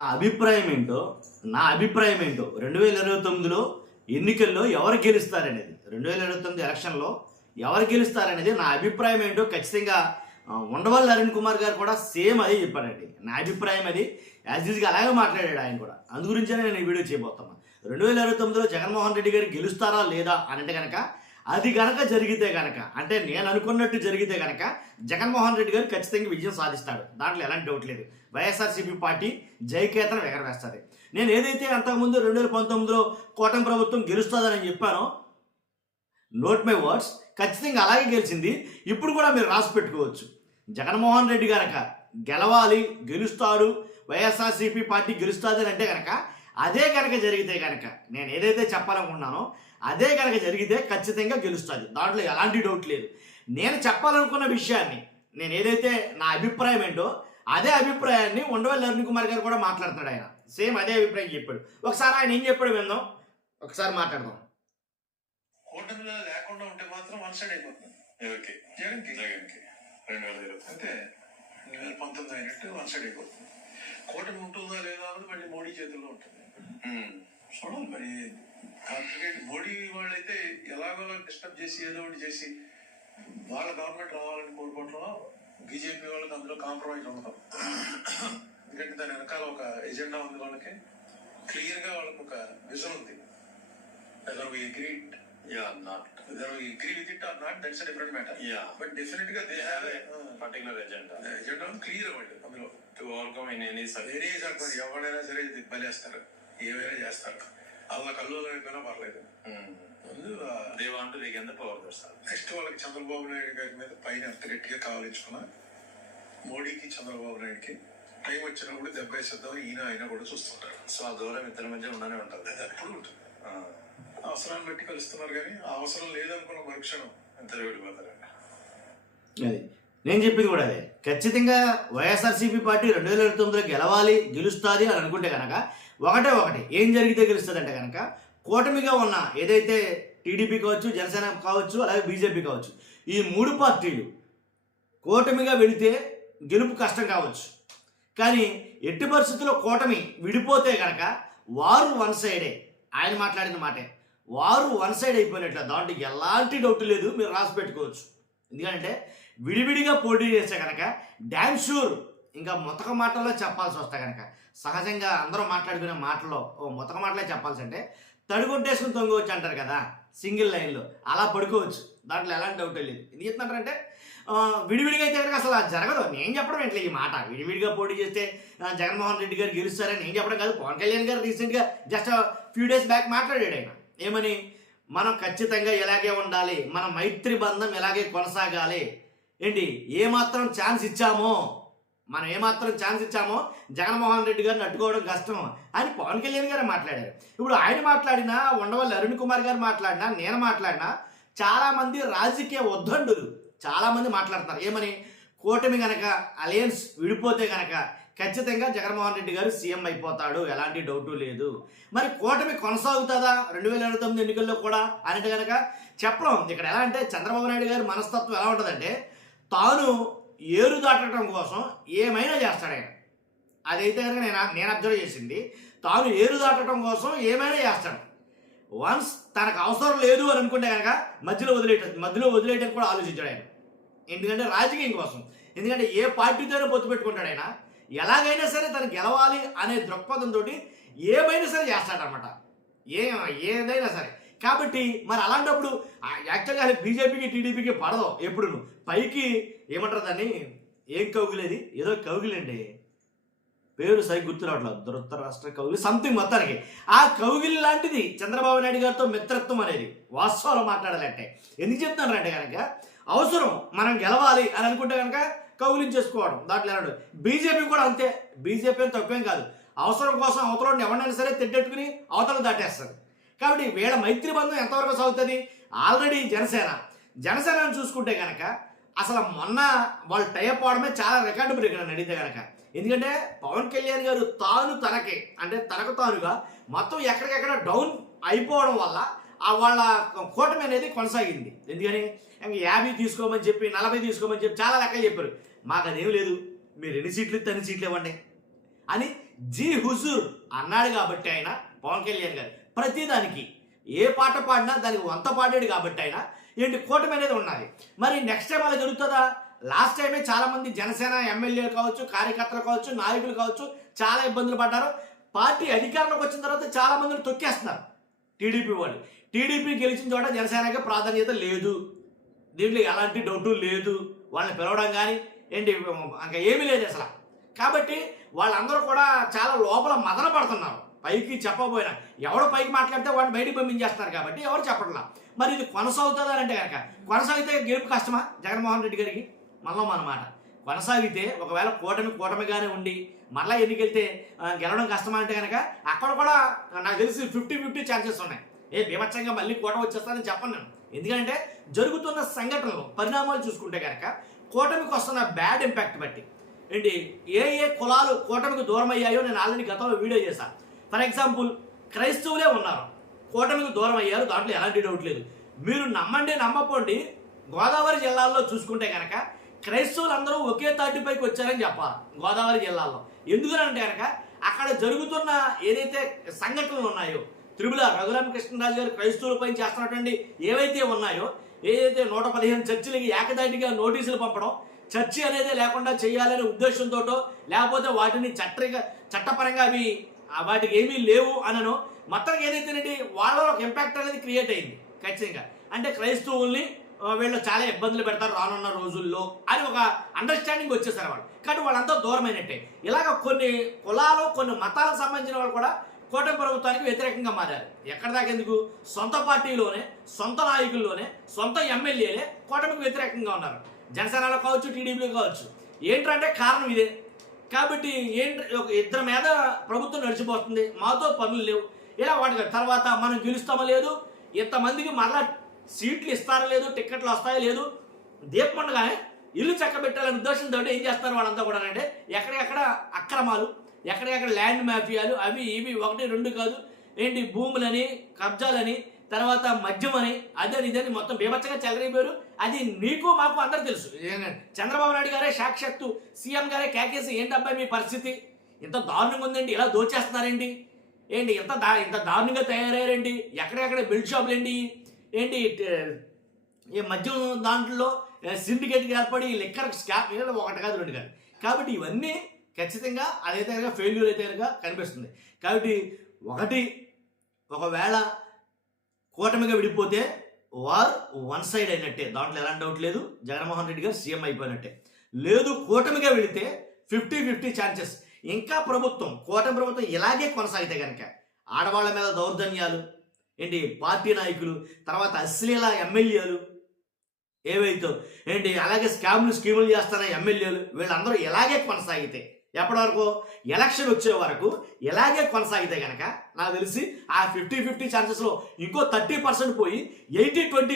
అభిప్రాయం ఏంటో నా అభిప్రాయం ఏంటో 2029లో ఎన్నికల్లో ఎవరు గెలుస్తారనేది 2029 ఎలక్షన్లో ఎవరు గెలుస్తారనేది నా అభిప్రాయం ఏంటో ఖచ్చితంగా ఉండవల్లి అరుణ్ కుమార్ గారు కూడా సేమ్ అదే చెప్పారండి. నా అభిప్రాయం అది యాజ్ యూజ్గా అలాగే మాట్లాడాడు ఆయన కూడా. అందు గురించే నేను ఈ వీడియో చేయబోతున్నాను. 2029లో జగన్మోహన్ రెడ్డి గారు గెలుస్తారా లేదా అంటే కనుక అది కనుక జరిగితే కనుక అంటే నేను అనుకున్నట్టు జరిగితే కనుక జగన్మోహన్ రెడ్డి గారు ఖచ్చితంగా విజయం సాధిస్తాడు. దాంట్లో ఎలాంటి డౌట్ లేదు. వైఎస్ఆర్సీపీ పార్టీ జయకేతనం ఎగరవేస్తుంది. నేను ఏదైతే అంతకుముందు 2019లో కూటమి ప్రభుత్వం గెలుస్తుందని చెప్పానో నోట్ మై వర్డ్స్ ఖచ్చితంగా అలాగే గెలిచింది. ఇప్పుడు కూడా మీరు రాసి పెట్టుకోవచ్చు. జగన్మోహన్ రెడ్డి కనుక గెలవాలి, గెలుస్తాడు, వైఎస్ఆర్సీపీ పార్టీ గెలుస్తుంది అంటే కనుక అదే కనుక జరిగితే కనుక నేను ఏదైతే చెప్పాలనుకున్నానో అదే కనుక జరిగితే ఖచ్చితంగా గెలుస్తుంది. దాంట్లో ఎలాంటి డౌట్ లేదు. నేను చెప్పాలనుకున్న విషయాన్ని నేను ఏదైతే నా అభిప్రాయం ఏంటో అదే అభిప్రాయాన్ని ఉండవల్లి అరుణ్ కుమార్ గారు కూడా మాట్లాడుతున్నాడు. ఆయన సేమ్ అదే అభిప్రాయం చెప్పాడు. ఒకసారి ఆయన ఏం చెప్పాడు విందాం, ఒకసారి మాట్లాడదాం. కూటమిలో లేకుండా ఉంటే మాత్రం వన్ సైడ్ అయిపోతుంది. ఎవరికి? జగన్కి. 2020 అంతే 2019 అయినట్టు వన్ సైడ్ అయిపోతుంది. కూటమి ఉంటుందా లేదా అన్నది మళ్ళీ మోడీ చేతుల్లో ఉంటుంది. చూడాలి మరి. కాంప్లికేట్ మోడీ వాళ్ళైతే ఎలాగో డిస్టర్బ్ చేసి ఏదో ఒకటి చేసి వాళ్ళ గవర్నమెంట్ రావాలని కోరుకుంటున్నాం. బీజేపీ వాళ్ళకి అందులో కాంప్రమైజ్ ఉండదు. ఎందుకంటే దాని వెనకాల ఒక ఎజెండా ఉంది. వాళ్ళకి క్లియర్ గా వాళ్ళకి ఒక విజన్ ఉంది. whether we agreed with it or not, that's a different matter. But definitely they have a particular agenda. Agenda on clear అవ్వండి అందులో. To overcome in any ఎవరైనా సరే బలేస్తారు, ఏమైనా చేస్తారు. అలా కల్లోలో అయిపోయినా పర్లేదు. They want to regain the power. Next వాళ్ళకి చంద్రబాబు నాయుడు గారి మీద పైన ఎంత గట్టిగా కావాలించుకున్నా మోడీకి చంద్రబాబు నాయుడుకి టైం వచ్చినప్పుడు దెబ్బ వేసేద్దాం ఈయన ఆయన కూడా చూస్తుంటారు. సో ఆ దూరం ఇద్దరి మధ్య ఉండనే ఉంటుంది. అది ఎప్పుడు ఉంటుంది. అవసరాన్ని బట్టి కలుస్తున్నారు కానీ ఆ అవసరం లేదనుకున్న మరుక్షణం ఇద్దరు విడిపోతారు. అది నేను చెప్పింది కూడా అదే. ఖచ్చితంగా వైఎస్ఆర్సీపీ పార్టీ 2029లో గెలవాలి, గెలుస్తుంది అని అనుకుంటే కనుక ఒకటి ఏం జరిగితే గెలుస్తుంది అంటే కనుక కూటమిగా ఉన్న ఏదైతే టీడీపీ కావచ్చు, జనసేన కావచ్చు, అలాగే బీజేపీ కావచ్చు, ఈ మూడు పార్టీలు కూటమిగా వెళితే గెలుపు కష్టం కావచ్చు. కానీ ఎట్టి పరిస్థితుల్లో కూటమి విడిపోతే కనుక వారు వన్ సైడే. ఆయన మాట్లాడిన మాటే వారు వన్ సైడ్ అయిపోయినట్లు. దాంట్లో ఎలాంటి డౌట్ లేదు, మీరు రాసి పెట్టుకోవచ్చు. ఎందుకంటే విడివిడిగా పోటీ చేస్తే కనుక డ్యామ్ షూర్ ఇంకా మొతక మాటల్లో చెప్పాల్సి వస్తే కనుక సహజంగా అందరూ మాట్లాడుకునే మాటల్లో మొతక మాటలే చెప్పాల్సి అంటే తడిగొట్టేసుకుని తొంగవచ్చు అంటారు కదా, సింగిల్ లైన్లో అలా పడుకోవచ్చు. దాంట్లో ఎలాంటి డౌట్ లేదు. ఎందుకు చెప్తున్నారంటే విడివిడిగా అయితే కనుక అసలు జరగదు. నేను చెప్పడం ఎట్లా ఈ మాట విడివిడిగా పోటీ చేస్తే జగన్మోహన్ రెడ్డి గారు గెలుస్తారని నేను చెప్పడం కాదు. పవన్ కళ్యాణ్ గారు రీసెంట్గా జస్ట్ ఫ్యూ డేస్ బ్యాక్ మాట్లాడాడు. ఆయన ఏమని, మనం ఖచ్చితంగా ఇలాగే ఉండాలి, మన మైత్రి బంధం ఇలాగే కొనసాగాలి, ఏంటి ఏమాత్రం ఛాన్స్ ఇచ్చామో జగన్మోహన్ రెడ్డి గారిని అడ్డుకోవడం కష్టం అని పవన్ కళ్యాణ్ గారు మాట్లాడారు. ఇప్పుడు ఆయన మాట్లాడినా, ఉండవల్లి అరుణ్ కుమార్ గారు మాట్లాడినా, నేను మాట్లాడినా చాలామంది రాజకీయ ఉద్దండులు చాలామంది మాట్లాడుతున్నారు. ఏమని, కూటమి కనుక అలయన్స్ విడిపోతే కనుక ఖచ్చితంగా జగన్మోహన్ రెడ్డి గారు సీఎం అయిపోతాడు, ఎలాంటి డౌటు లేదు. మరి కూటమి కొనసాగుతుందా 2029 ఎన్నికల్లో కూడా అంటే కనుక చెప్పడం. ఇక్కడ ఎలా అంటే చంద్రబాబు నాయుడు గారి మనస్తత్వం ఎలా ఉంటుందంటే తాను ఏరు దాటడం కోసం ఏమైనా చేస్తాడు ఆయన. అదైతే కనుక నేను అబ్జర్వ్ చేసింది. తాను ఏరు దాటడం కోసం ఏమైనా చేస్తాడు. వన్స్ తనకు అవసరం లేదు అని అనుకుంటే కనుక మధ్యలో వదిలేయడానికి కూడా ఆలోచించాడు ఆయన. ఎందుకంటే రాజకీయం కోసం. ఎందుకంటే ఏ పార్టీతోనే పొత్తు పెట్టుకుంటాడు ఆయన. ఎలాగైనా సరే తను గెలవాలి అనే దృక్పథంతో ఏమైనా సరే చేస్తాడనమాట, ఏదైనా సరే. కాబట్టి మరి అలాంటప్పుడు యాక్చువల్గా బీజేపీకి టీడీపీకి పడదు. ఎప్పుడు పైకి ఏమంటారు దాన్ని, ఏం కౌగిలేది, ఏదో కౌగిలండి, పేరు సరి గుర్తు రావట్లేదు, ధృతరాష్ట్ర కౌగిలి సంథింగ్. మొత్తానికి ఆ కౌగిలి లాంటిది చంద్రబాబు నాయుడు గారితో మిత్రత్వం అనేది వాస్తవాలు మాట్లాడాలంటే. ఎందుకు చెప్తున్నారంటే కనుక అవసరం మనం గెలవాలి అని అనుకుంటే కనుక కౌగిలించేసుకోవడం. దాంట్లో ఎలాడు బీజేపీ కూడా అంతే. బీజేపీ తక్కువేం కాదు. అవసరం కోసం అవతలని ఎవరినైనా సరే తిట్టెట్టుకుని అవతలకు దాటేస్తారు. కాబట్టి వీళ్ళ మైత్రి బంధం ఎంతవరకు సాగుతుంది. ఆల్రెడీ జనసేనను చూసుకుంటే కనుక అసలు మొన్న వాళ్ళు టైప్ అవడమే చాలా రికార్డు బ్రేక్ అని అడిగితే కనుక. ఎందుకంటే పవన్ కళ్యాణ్ గారు తనకు తానుగా మొత్తం ఎక్కడికెక్కడ డౌన్ అయిపోవడం వల్ల వాళ్ళ కూటమి అనేది కొనసాగింది. ఎందుకని 50 తీసుకోమని చెప్పి 40 తీసుకోమని చెప్పి చాలా లెక్క చెప్పారు. మాకు అదేం లేదు, మీరు ఎన్ని సీట్లు ఇస్తే అన్ని సీట్లు ఇవ్వండి అని జీ హుజూర్ అన్నాడు కాబట్టి ఆయన పవన్ కళ్యాణ్ గారు ప్రతిదానికి ఏ పాట పాడినా దానికి వంత పాడాడు కాబట్టి ఆయన ఏంటి కూటమి అనేది ఉన్నది. మరి నెక్స్ట్ టైం అలా జరుగుతుందా? లాస్ట్ టైమే చాలా మంది జనసేన ఎమ్మెల్యేలు కావచ్చు, కార్యకర్తలు కావచ్చు, నాయకులు కావచ్చు చాలా ఇబ్బందులు పడ్డారు. పార్టీ అధికారంలోకి వచ్చిన తర్వాత చాలా మందిని తొక్కేస్తున్నారు టీడీపీ వాళ్ళు. టీడీపీ గెలిచిన చోట జనసేనకి ప్రాధాన్యత లేదు, దీంట్లో ఎలాంటి డౌటు లేదు. వాళ్ళని పిలవడం కానీ ఏంటి ఇంకా ఏమీ లేదు అసలు. కాబట్టి వాళ్ళందరూ కూడా చాలా లోపల మదన పడుతున్నారు. పైకి చెప్పబోయినా ఎవడో పైకి మాట్లాడితే వాడిని బయటికి పంపించేస్తున్నారు కాబట్టి ఎవరు చెప్పట్లా. మరి ఇది కొనసాగుతుందంటే కనుక కొనసాగితే గెలుపు కష్టమా జగన్మోహన్ రెడ్డి గారికి? మళ్ళీ అన్నమాట కొనసాగితే ఒకవేళ కూటమిగానే ఉండి మళ్ళీ ఎన్నికెళ్తే గెలవడం కష్టమా అంటే కనుక అక్కడ కూడా నాకు తెలిసి 50-50 ఛాన్సెస్ ఉన్నాయి. బీభత్సంగా మళ్ళీ కూటమి వచ్చేస్తానని చెప్పను నేను. ఎందుకంటే జరుగుతున్న సంఘటనలు పరిణామాలు చూసుకుంటే కనుక కూటమికి వస్తున్న బ్యాడ్ ఇంపాక్ట్ బట్టి ఏంటి ఏ కులాలు కూటమికి దూరం అయ్యాయో నేను ఆల్రెడీ గతంలో వీడియో చేశాను. ఫర్ ఎగ్జాంపుల్ క్రైస్తవులే ఉన్నారు కూటమికి దూరం అయ్యారు, దాంట్లో ఎలాంటి డౌట్ లేదు. మీరు నమ్మండి నమ్మపోండి, గోదావరి జిల్లాల్లో చూసుకుంటే కనుక క్రైస్తవులందరూ ఒకే తాటిపైకి వచ్చారని చెప్పాలి గోదావరి జిల్లాలో. ఎందుకనంటే కనుక అక్కడ జరుగుతున్న ఏదైతే సంఘటనలు ఉన్నాయో, త్రిపుల రఘురామకృష్ణరాజు గారు క్రైస్తవులపై చేస్తున్నటువంటి ఏవైతే ఉన్నాయో, ఏదైతే 115 చర్చిలకి ఏకదాటిగా నోటీసులు పంపడం, చర్చి అనేది లేకుండా చేయాలనే ఉద్దేశంతో, లేకపోతే వాటిని చట్టపరంగా అవి వాటికి ఏమీ లేవు అనను మొత్తానికి ఏదైతేనండి వాళ్ళలో ఒక ఇంపాక్ట్ అనేది క్రియేట్ అయింది ఖచ్చితంగా. అంటే క్రైస్తవుల్ని వీళ్ళు చాలా ఇబ్బందులు పెడతారు రానున్న రోజుల్లో అని ఒక అండర్స్టాండింగ్ వచ్చేసారు వాళ్ళు. కానీ వాళ్ళంతా దూరమైనట్టే. ఇలాగ కొన్ని కులాలు కొన్ని మతాలకు సంబంధించిన వాళ్ళు కూడా కూటమి ప్రభుత్వానికి వ్యతిరేకంగా మారారు. ఎక్కడ దాకా ఎందుకు? సొంత పార్టీలోనే, సొంత నాయకుల్లోనే, సొంత ఎమ్మెల్యేలే కూటమికి వ్యతిరేకంగా ఉన్నారు. జనసేనలో కావచ్చు, టీడీపీలో కావచ్చు. ఏంటంటే కారణం ఇదే. కాబట్టి ఒక ఇద్దరి మీద ప్రభుత్వం నడిచిపోతుంది, మాతో పనులు లేవు, ఇలా వాటి తర్వాత మనం గెలుస్తామో లేదు, ఇంతమందికి మరలా సీట్లు ఇస్తారో లేదు, టిక్కెట్లు వస్తాయో లేదు, దీపమండగానే ఇల్లు చక్కబెట్టాలనే ఉద్దేశంతో ఏం చేస్తారు వాళ్ళంతా కూడా అంటే ఎక్కడికెక్కడ అక్రమాలు, ఎక్కడికెక్కడ ల్యాండ్ మాఫియాలు, అవి ఇవి 1-2 కాదు ఏంటి భూములని, కబ్జాలని, తర్వాత మద్యం అని, అదని ఇదని మొత్తం బీభత్సంగా చెలరైపోయారు. అది నీకు మాకు అందరూ తెలుసు. చంద్రబాబు నాయుడు గారే సాక్షాత్తు సీఎం గారే కేకేసి ఏంటబ్బాయి మీ పరిస్థితి ఇంత దారుణంగా ఉందండి, ఇలా దోచేస్తున్నారేంటి, ఏంటి ఇంత దారుణంగా తయారయ్యారేంటి, ఎక్కడెక్కడ బెల్ట్ షాపులు ఏంటి ఈ మద్యం దాంట్లో సిండికేట్కి ఏర్పడి లిక్కర్ స్కాప్ 1 కాదు 2 కాదు. కాబట్టి ఇవన్నీ ఖచ్చితంగా అదైతే కనుక ఫెయిల్యూర్ అయితే కనుక కనిపిస్తుంది. కాబట్టి ఒకవేళ కూటమిగా విడిపోతే వార్ వన్ సైడ్ అయినట్టే, దాంట్లో ఎలాంటి డౌట్ లేదు. జగన్మోహన్ రెడ్డి గారు సీఎం అయిపోయినట్టే. లేదు కూటమిగా వెళితే 50-50 ఛాన్సెస్. ఇంకా కూటమి ప్రభుత్వం ఇలాగే కొనసాగితే కనుక ఆడవాళ్ళ మీద దౌర్జన్యాలు ఏంటి, పార్టీ నాయకులు, తర్వాత అశ్లీల ఎమ్మెల్యేలు ఏవైతే ఏంటి, అలాగే స్కీములు చేస్తున్న ఎమ్మెల్యేలు, వీళ్ళందరూ ఇలాగే కొనసాగితే ఎప్పటి వరకు ఎలక్షన్ వచ్చే వరకు ఇలాగే కొనసాగితే కనుక నాకు తెలిసి ఆ 50-50 ఛాన్సెస్లో ఇంకో 30% పోయి 80%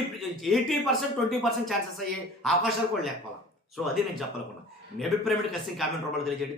20% ఛాన్సెస్ అయ్యే అవకాశాలు కూడా లేకపోవాలి. సో అది నేను చెప్పాలనుకున్నా. మీ అభిప్రాయం ఖచ్చితంగా కామెంట్ రూపంలో తెలియజేయండి.